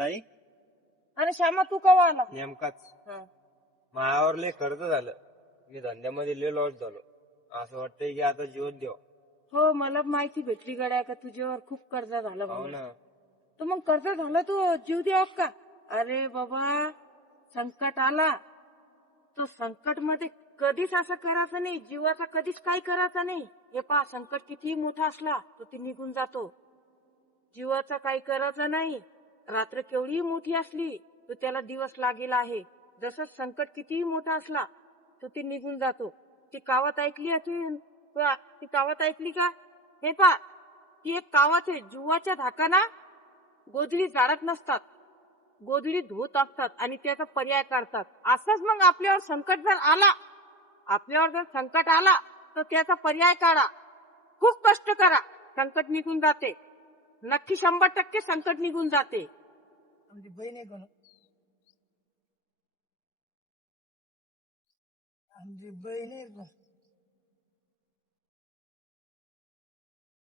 ताई आणि श्यामा तू केव्हा आला? नेमकाच हा. मायावर लय खर्च झालं. मी धंद्यामध्ये लय लॉस झालो. असं वाटतंय की आता जीवच देव. हो मला माहिती भेटली गड्या का तुझ्यावर खूप कर्ज झालं हो म्हणून. ना. तर मग कर्ज झालं तू जीव द्याव का? अरे बाबा संकट आला तर संकट मध्ये कधीच असं करायचं नाही, जीवाचा कधीच काय करायचं नाही. हे पहा संकट कितीही मोठा असला तर ते निघून जातो. जीवाचा काही करायचं नाही. रात्र केवढीही मोठी असली तर त्याला दिवस लागेल आहे. जसं संकट कितीही मोठा असला तर ते निघून जातो. ती कावत ऐकली असेल, ती कावत ऐकली का? हे पहा ती एक कावत आहे. जीवाच्या धाकाना गोधडी झाडत नसतात, गोधडी धुत असतात आणि त्याचा पर्याय काढतात. असंच मग आपल्यावर संकट जर आला, आपल्यावर जर संकट आला तर त्याचा पर्याय काढा. खूप कष्ट करा, संकट निघून जाते. नक्की 100% संकट निघून जाते. आमची बहीण आहे कोण? आमची बहीण आहे कोण?